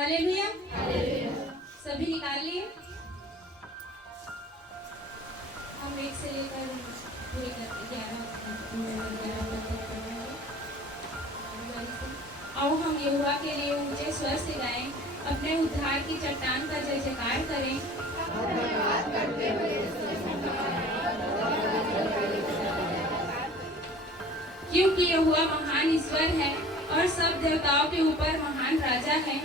Hallelujah. सभी निकाल लिए। हम 1 से लेकर पूरे करके 11 आओ हम यहोवा के लिए ऊंचे स्वर से गाएं, अपने उद्धार की चट्टान का जय जयकार करें। क्योंकि यहोवा महान ईश्वर है और सब देवताओं के ऊपर महान राजा है।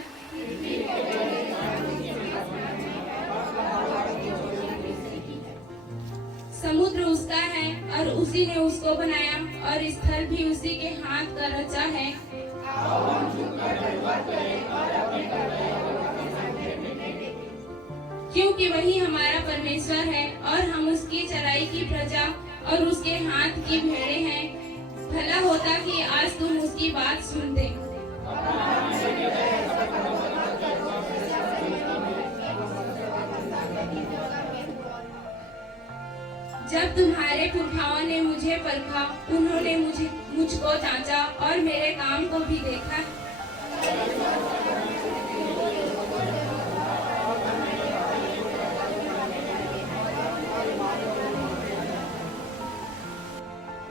समुद्र उसका है और उसी ने उसको बनाया और स्थल भी उसी के हाथ का रचा है। क्योंकि वही हमारा परमेश्वर है और हम उसकी चराई की प्रजा और उसके हाथ की भेड़ें हैं। भला होता कि आज तुम उसकी बात सुनते। जब तुम्हारे पुरखाओं ने मुझे परखा, उन्होंने मुझको जांचा और मेरे काम को भी देखा।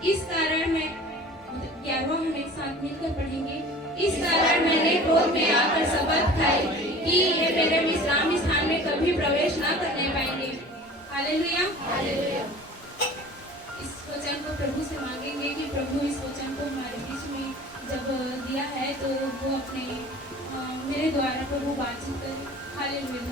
इस कारण मैं 11वां हम एक साथ मिलकर पढ़ेंगे। इस कारण मैंने क्रोध में आकर शपथ खाई कि ये मेरे विश्राम स्थान में कभी प्रवेश न करने पाएंगे। हालेलुया। इस वचन को प्रभु से मांगेंगे कि प्रभु इस वचन को हमारे बीच में जब दिया है तो वो अपने मेरे द्वारा प्रभु बातचीत करें। हालेलुया।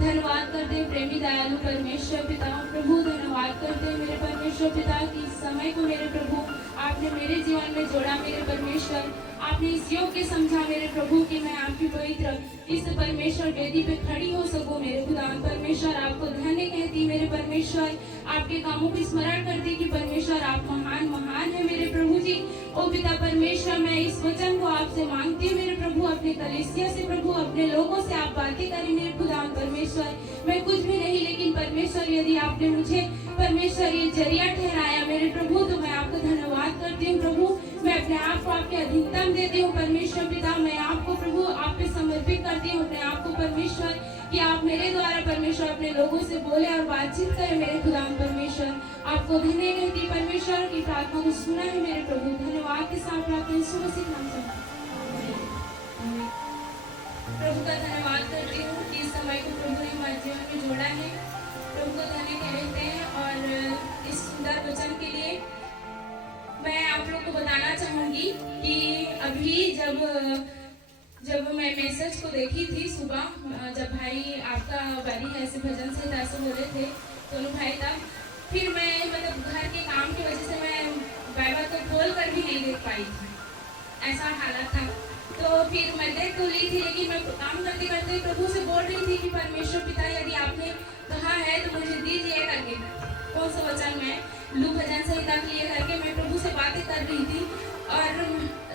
धन्यवाद करते हैं प्रेमी दयालु परमेश्वर पिता। प्रभु धन्यवाद करते हैं मेरे परमेश्वर पिता कि इस समय को मेरे प्रभु आपने मेरे जीवन में जोड़ा। मेरे परमेश्वर आपने इस योग्य समझा मेरे प्रभु कि मैं आपकी पवित्र इस परमेश्वर वेदी पे खड़ी हो सकूं। मेरे खुदा परमेश्वर आपको धन्य कहती मेरे परमेश्वर, आपके कामों की स्मरण करती कि परमेश्वर आप महान महान है मेरे प्रभु जी। ओ पिता परमेश्वर, मैं इस वचन को आपसे मांगती हूँ मेरे प्रभु, अपने कलीसिया से प्रभु, अपने लोगों से आप बातें करें मेरे खुदा परमेश्वर। मैं कुछ भी नहीं, लेकिन परमेश्वर यदि आपने मुझे परमेश्वर ये जरिया ठहराया मेरे प्रभु, तो मैं आपको धन्यवाद करती हूँ प्रभु। मैं अपने आप को आपके अधीनता में देती हूँ परमेश्वर पिता। मैं आपको प्रभु आप पे समर्पित करती हूँ अपने आप को परमेश्वर, कि आप मेरे द्वारा परमेश्वर अपने लोगों से बोले और बातचीत करें मेरे खुदा परमेश्वर। आपको धन्य कहती परमेश्वर की प्रार्थना को सुना है मेरे प्रभु। धन्यवाद के साथ प्रार्थना यीशु मसीह के नाम से प्रभु का धन्यवाद करती हूँ कि इस समय को प्रभु ने हमारे जीवन में जोड़ा है। प्रभु को धन्य कहते हैं और इस सुंदर वचन के लिए मैं आप लोग को बताना चाहूंगी कि अभी जब मैं मैसेज को देखी थी सुबह, जब भाई आपका बारी है ऐसे भजन से ऐसे हो रहे थे दोनों भाई, तब फिर मैं मतलब घर के काम की वजह से मैं बाइबल को खोल कर भी नहीं देख पाई थी, ऐसा हालत था। तो फिर मैं देख तो ली थी, लेकिन मैं काम करते करते प्रभु से बोल रही थी कि परमेश्वर पिता यदि आपने कहा है तो मुझे दीजिए करके कौन सा वचन में लू भजन संहिता के लिए करके मैं प्रभु से बातें कर रही थी। और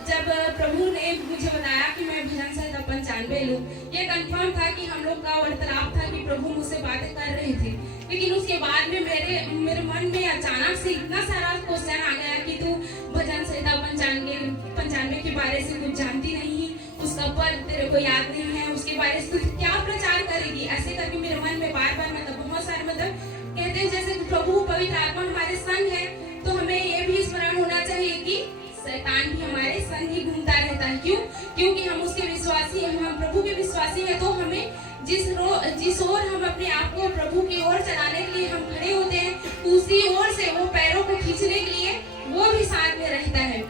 जब प्रभु ने मुझे बताया कि मैं भजन संहिता 95 लूं, ये कंफर्म था कि हम लोग का वार्तालाप था कि प्रभु मुझसे बातें कर रहे थे। लेकिन उसके बाद में मेरे मन में अचानक से इतना सारा क्वेश्चन आ गया कि तू भजन संहिता 95 के बारे से कुछ जानती नहीं, उसका पद तेरे को याद नहीं है, उसके बारे से तू क्या प्रचार करेगी, ऐसे करके मेरे मन में बार बार मतलब बहुत सारे मतलब कहते हैं जैसे प्रभु पवित्र आत्मा हमारे संग है, तो हमें ये भी स्मरण होना चाहिए कि शैतान भी हमारे संग ही घूमता रहता है। क्यों? क्योंकि हम उसके विश्वासी हैं, हम प्रभु के विश्वासी हैं। तो हमें जिस ओर हम अपने आप को प्रभु की ओर चलाने के लिए हम खड़े होते हैं, उसी ओर से वो पैरों को खींचने के लिए वो भी साथ में रहता है।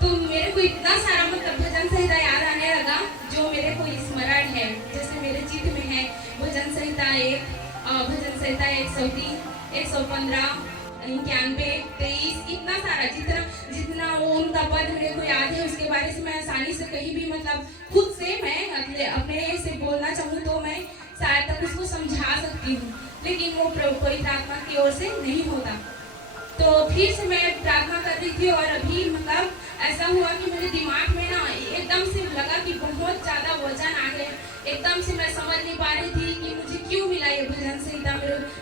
तो मेरे को इतना सारा मतलब भजन संहिता याद आने लगा जो मेरे को स्मरण है, जैसे मेरे चित्त में है भजन संहिता 1, भजन संहिता 103, 115, 91, 23, इतना सारा जितना वो उनका पद मेरे को याद है, उसके बारे से मैं आसानी से कहीं भी मतलब खुद से मैं अपने से बोलना चाहूँ तो मैं शायद तक उसको समझा सकती हूँ, लेकिन वो पवित्र आत्मा की ओर से नहीं होता। तो फिर से मैं प्रार्थना कर रही थी और अभी मतलब ऐसा हुआ कि मेरे दिमाग में ना एकदम से लगा कि बहुत ज्यादा वजन आ गया। एकदम से मैं समझ नहीं पा रही थी कि मुझे क्यों मिला ये भजन संहिता,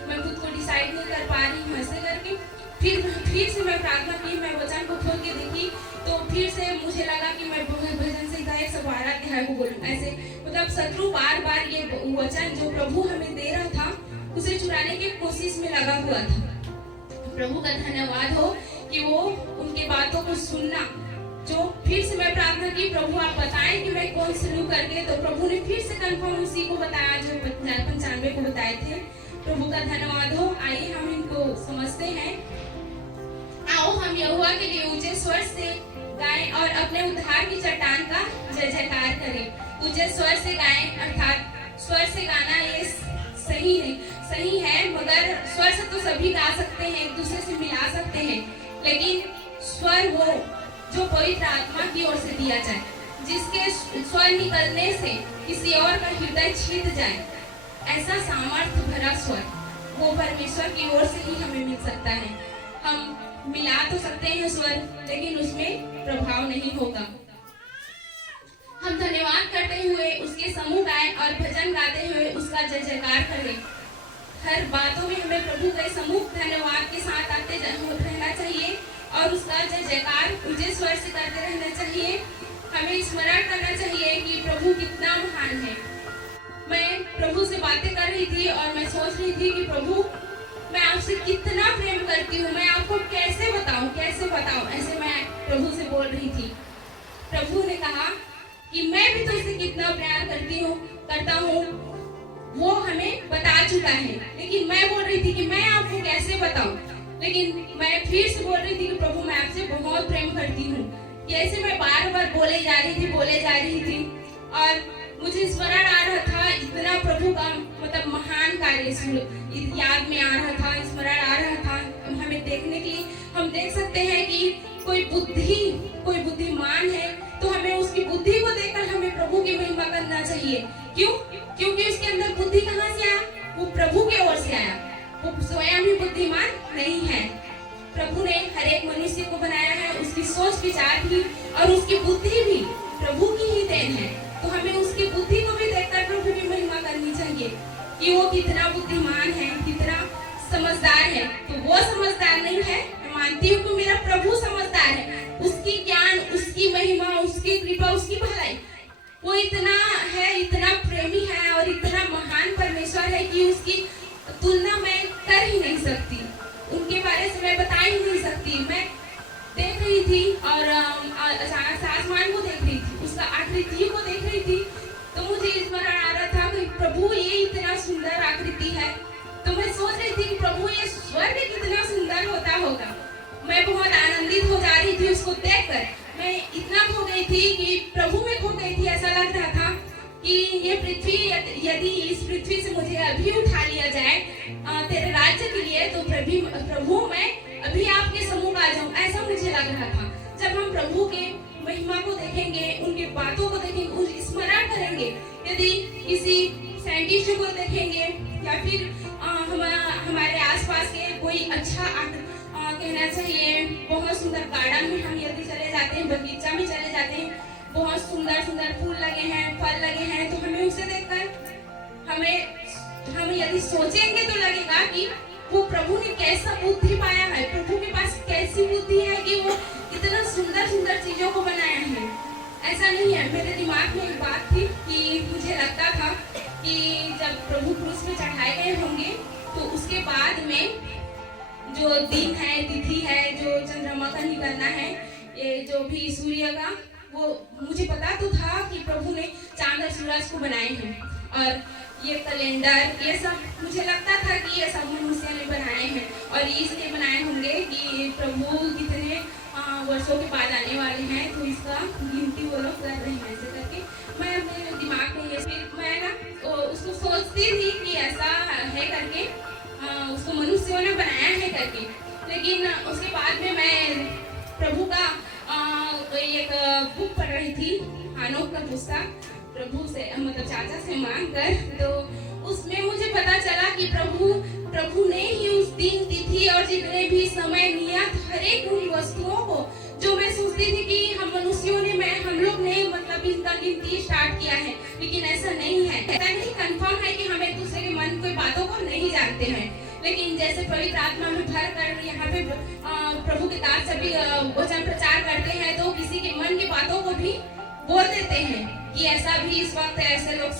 मैं खुद को डिसाइड नहीं कर पा रही हूँ ऐसे करके। फिर से मैं प्रार्थना की, मैं वचन को खोल के देखी तो फिर से मुझे लगा कि मैं भजन संहिता 112 अध्याय को बोलूं। ऐसे मतलब तब शत्रु बार बार ये वचन जो प्रभु हमें दे रहा था उसे चुराने की कोशिश में लगा हुआ था। प्रभु का धन्यवाद हो कि वो उनके बातों को सुनना, जो फिर से मैं प्रार्थना की प्रभु आप बताएं कि मैं कौन शुरू करके, तो प्रभु ने फिर से कंफर्म उसी को बताया जो 95 को बताए थे। प्रभु का धन्यवाद हो। आइए हम इनको समझते हैं। आओ हम यहोवा के लिए ऊंचे स्वर से गाएं और अपने उद्धार की चट्टान का जय जयकार करें। ऊंचे स्वर से गाएं अर्थात स्वर से गाना ये सही है, मगर स्वर से तो सभी गा सकते हैं, एक दूसरे से मिला सकते हैं, लेकिन स्वर वो जो पवित्र आत्मा की ओर से दिया जाए, जिसके स्वर निकलने से किसी और का हृदय छीन जाए, ऐसा सामर्थ्य भरा स्वर वो परमेश्वर की ओर से ही हमें मिल सकता है। हम मिला तो सकते हैं स्वर, लेकिन उसमें प्रभाव नहीं होगा। हम धन्यवाद करते हुए उसके समूह गाएं और भजन गाते हुए उसका जय जयकार करें। हर बातों में हमें प्रभु के समूह धन्यवाद के साथ आते रहना चाहिए और उसका जय जयकार ऊंचे स्वर से करते रहना चाहिए। हमें स्मरण करना चाहिए कि प्रभु कितना महान है। मैं प्रभु से बातें कर रही थी और मैं सोच रही थी कि प्रभु मैं आपसे कितना प्रेम करती हूँ, मैं आपको कैसे बताऊं, ऐसे मैं प्रभु से बोल रही थी। प्रभु ने कहा कि मैं भी तुझसे कितना प्यार करता हूँ, वो हमें बता चुका है, लेकिन मैं बोल रही थी कि मैं आपको कैसे बताऊं। लेकिन मैं फिर से बोल रही थी कि प्रभु मैं आपसे बहुत प्रेम करती हूँ। ऐसे मैं बार बार बोले जा रही थी और मुझे स्मरण आ रहा था इतना प्रभु का मतलब महान कार्य याद में आ रहा था, स्मरण आ रहा था। हमें देखने के लिए हम देख सकते हैं कि कोई बुद्धिमान है तो हमें उसकी बुद्धि को देखकर हमें प्रभु की महिमा करना चाहिए। क्यों? क्योंकि उसके अंदर बुद्धि कहाँ से आया? वो प्रभु के ओर से आया। वो स्वयं ही बुद्धिमान नहीं है। प्रभु ने हर एक मनुष्य को बनाया है, उसकी सोच विचार भी और उसकी बुद्धि भी प्रभु की ही देन है। तो हमें उसकी बुद्धि को भी देखकर प्रभु की महिमा करनी चाहिए कि वो कितना बुद्धिमान है, कितना समझदार है। तो वो समझदार नहीं है, मैं मानती हूँ कि मेरा प्रभु समझदार है। उसकी ज्ञान, उसकी महिमा, उसकी कृपा, उसकी भलाई, वो इतना है, इतना प्रेमी है और इतना महान परमेश्वर है कि उसकी तुलना मैं कर ही नहीं सकती। उनके बारे से मैं बता ही नहीं सकती। मैं देख रही थी और अचानक से आसमान को देख रही थी, उसका आकृति को देख रही थी, तो मुझे स्मरण आ रहा था कि प्रभु ये इतना सुंदर आकृति है। तो मैं सोच रही थी कि प्रभु ये स्वर्ग कितना सुंदर होता होगा। मैं बहुत आनंदित हो जा रही थी उसको देखकर। मैं इतना खो गई थी कि प्रभु में खो गई थी। ऐसा लग रहा था कि ये पृथ्वी, यदि इस पृथ्वी से मुझे अभी उठा लिया जाए तेरे राज्य के लिए, तो प्रभु मैं अभी आपके समूह आ जाऊं, ऐसा मुझे लग रहा था। जब हम प्रभु के महिमा को देखेंगे, उनकी बातों को देखेंगे, उनकी स्मरण करेंगे, यदि किसी साइंटिस्ट को देखेंगे या फिर हमारे आसपास के कोई अच्छा कहना चाहिए बहुत सुंदर गार्डन में हम यदि चले जाते हैं, बगीचा में चले जाते हैं, बहुत सुंदर सुंदर फूल लगे हैं, फल लगे हैं, तो हमें उसे देखकर हम यदि सोचेंगे तो लगेगा कि वो प्रभु ने कैसा बुद्धि पाया है, प्रभु के पास कैसी बुद्धि है कि वो इतना सुंदर सुंदर चीजों को बनाया है। ऐसा नहीं है। मेरे दिमाग में एक बात थी कि मुझे लगता था कि जब प्रभु क्रूस में चढ़ाए गए होंगे तो उसके बाद में जो दिन है, तिथि है, जो चंद्रमा का निकलना है, ये जो भी सूर्य का, वो मुझे पता तो था कि प्रभु ने चांद और सूरज को बनाए हैं और ये कैलेंडर, ये सब मुझे लगता था कि ये सब मनुष्य ने बनाए हैं और ये इसलिए बनाए होंगे कि प्रभु कितने वर्षों के बाद आने वाले हैं, तो इसका गिनती वो लोग कर रहे हैं। ऐसे करके मैं अपने दिमाग में ये फिर मैं ना उसको सोचती थी कि ऐसा है करके, उसको मनुष्यों ने बनाया है करके। लेकिन उसके बाद में मैं प्रभु का एक बुक पढ़ रही थी, हानोक का पुस्तक, प्रभु से मतलब चाचा से मांग कर, तो उसमें मुझे पता चला कि प्रभु ने ही उस दिन, तिथि और जितने भी समय नियत हर एक उन वस्तुओं को, जो मैं सोचती थी कि हम मनुष्यों ने हम लोग ने मतलब इनका गिनती स्टार्ट किया है, लेकिन ऐसा नहीं है। ऐसा नहीं कंफर्म है कि हम एक दूसरे के मन की बातों को नहीं जानते हैं, लेकिन जैसे पवित्र आत्मा में भर कर यहाँ पे प्रभु के दास सभी वचन प्रचार करते हैं, तो किसी के मन की बातों को भी बोल देते हैं कि ऐसा भी इस वक्त ऐसे लोग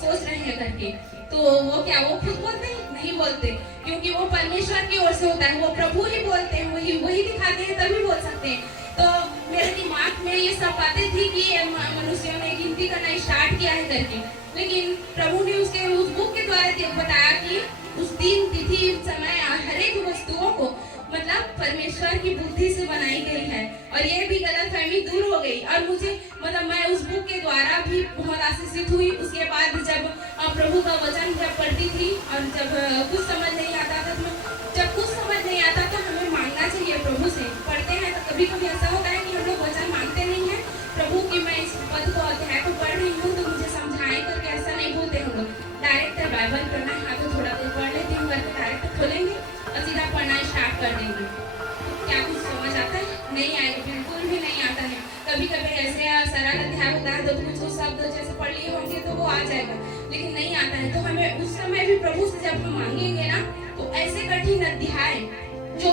करके। तो वो क्या वो खुद बोलते हैं? नहीं बोलते, क्योंकि वो परमेश्वर की ओर से होता है, वो प्रभु ही बोलते हैं, वही दिखाते हैं, तभी बोल सकते हैं। तो मेरे दिमाग में ये सब बातें थी कि मनुष्यों ने गिनती करना स्टार्ट किया है करके, लेकिन प्रभु ने उसके उस बुक के द्वारा बताया कि उस दिन, तिथि, समय, हर एक वस्तुओं को मतलब परमेश्वर की बुद्धि से बनाई गई है, और ये भी गलतफहमी दूर हो गई। और मुझे मतलब मैं उस बुक के द्वारा भी बहुत आशीषित हुई। उसके बाद जब प्रभु का वचन जब पढ़ती थी, और जब कुछ समझ नहीं आता था, जब कुछ समझ नहीं आता तो हमें मांगना चाहिए प्रभु से। पढ़ते हैं तो कभी कभी ऐसा होता है कि हम लोग वचन मांगते नहीं है प्रभु की, मैं इस पद को अध्याय को पढ़ रही हूँ तो मुझे समझाएं करके, ऐसा नहीं बोलते हम लोग। डायरेक्ट बाइबल पढ़ना है तो थोड़ा देर पढ़ लेते हैं करके डायरेक्ट खोलेंगे और सीधा पढ़ना स्टार्ट कर देंगे। क्या कुछ समझ आता है? नहीं आएगा, बिल्कुल भी नहीं आता है। कभी कभी ऐसे सरल अध्याय होता है तो कुछ शब्द जैसे पढ़ लिए होंगे तो वो आ जाएगा, लेकिन नहीं आता है। तो हमें उस समय भी प्रभु से जब हम मांगेंगे ना, तो ऐसे कठिन अध्याय जो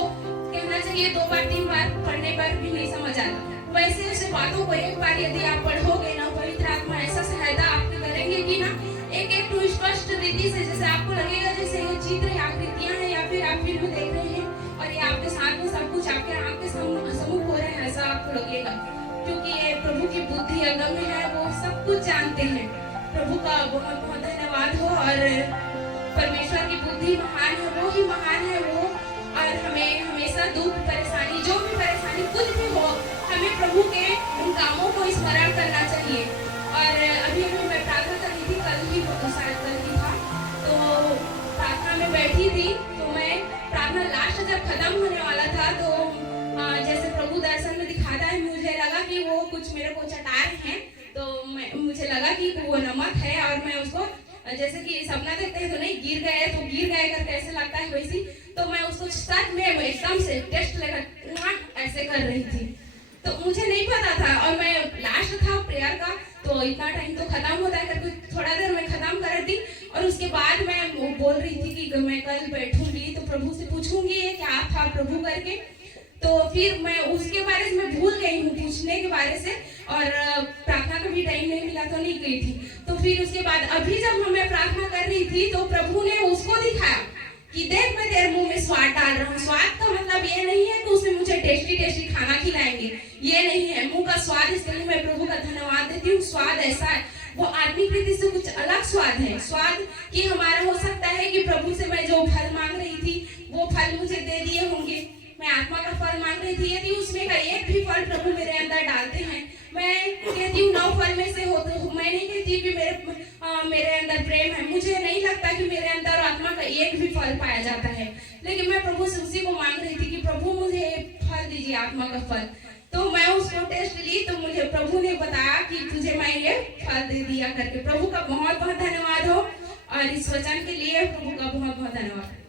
कहना चाहिए 2 बार 3 बार पढ़ने पर भी नहीं समझ आता, वैसे ऐसे बातों को एक बार यदि आप पढ़ोगे ना, पवित्र आत्मा ऐसा सहायता आपकी करेंगे कि ना एक एक तो स्पष्ट रीति से, जैसे आपको लगेगा जैसे ये चित्र आकृतियां हैं या फिर आप फिल्म देख रहे हैं और ये आपके साथ में सब कुछ आपके आंख के सम्मुख हो रहा है, ऐसा आपको लगेगा, क्योंकि ये प्रभु की बुद्धि अगम्य है, वो सब कुछ जानते हैं। प्रभु का बहुत बहुत धन्यवाद हो। और परमेश्वर की बुद्धि महान है, वो ही महान है वो। और हमें हमेशा दुख, परेशानी, जो भी परेशानी कुछ भी हो, हमें प्रभु के उन कामों को स्मरण करना चाहिए। और अभी मैं प्रार्थना कर रही थी, कल ही शायद कल ही था, तो प्रार्थना में बैठी थी, तो मैं प्रार्थना लास्ट जब खत्म होने वाला था तो जैसे प्रभु दर्शन में दिखाता है, मुझे लगा कि वो कुछ मेरे को चटा रहे हैं, तो मुझे लगा कि वो नमक है, और मैं उसको जैसे कि सपना देखते हैं तो नहीं गिर गए तो गिर गए करके ऐसे लगता है वैसी, तो मैं उसको सच में एकदम से टेस्ट लेकर ऐसे कर रही थी। तो मुझे नहीं पता था, और मैं लास्ट था प्रेयर का, तो इतना टाइम तो खत्म होता है करके थोड़ा देर में खत्म कर दी। और उसके बाद मैं बोल रही थी कि मैं कल बैठूंगी तो प्रभु से पूछूंगी ये क्या था प्रभु करके। तो फिर मैं उसके बारे में भूल गई हूँ पूछने के बारे से, और प्रार्थना का भी टाइम नहीं मिला तो नहीं गई थी। तो फिर उसके बाद अभी जब मैं प्रार्थना कर रही थी तो प्रभु ने उसको दिखाया कि देख मैं तेरे मुंह में स्वाद डाल रहा हूँ। स्वाद का मतलब ये नहीं है कि उसमें मुझे टेस्टी टेस्टी खाना खिलाएंगे, ये नहीं है मुंह का स्वाद। इसके लिए मैं प्रभु का धन्यवाद देती हूँ। स्वाद ऐसा है, वो आदमी प्रीति से कुछ अलग स्वाद है। स्वाद कि हमारा हो सकता है कि प्रभु से मैं जो फल मांग रही थी वो फल मुझे दे दिए होंगे, मैं आत्मा का फल मांग रही थी, यदि उसमें का एक भी फल प्रभु मेरे अंदर डालते हैं, मैं कहती हूँ 9 फल में से हो, तो मैं नहीं कहती कि मेरे अंदर प्रेम है, मुझे नहीं लगता कि मेरे अंदर आत्मा का एक भी फल पाया जाता है, लेकिन मैं प्रभु से उसी को मांग रही थी कि प्रभु मुझे फल दीजिए, आत्मा का फल। तो मैं उसको टेस्ट ली तो मुझे प्रभु ने बताया कि तुझे मैं ये फल दे दिया करके। प्रभु का बहुत बहुत धन्यवाद हो, और इस वचन के लिए प्रभु का बहुत बहुत धन्यवाद।